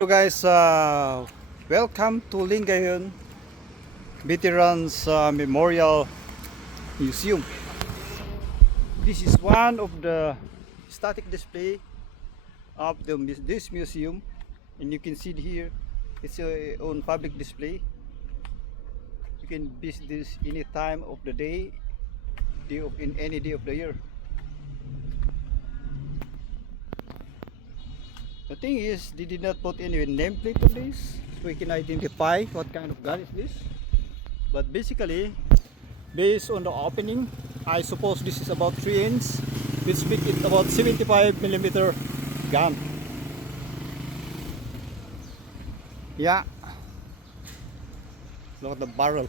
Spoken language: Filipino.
Hello guys, welcome to Lingayen Veterans Memorial Museum. This is one of the static display of this museum, and you can see it here. It's on public display. You can visit this any time of the day, in any day of the year. The thing is, they did not put any nameplate on this, so we can identify what kind of gun is this. But basically, based on the opening, I suppose this is about 3 inch, which makes it about 75mm gun. Yeah, look at the barrel.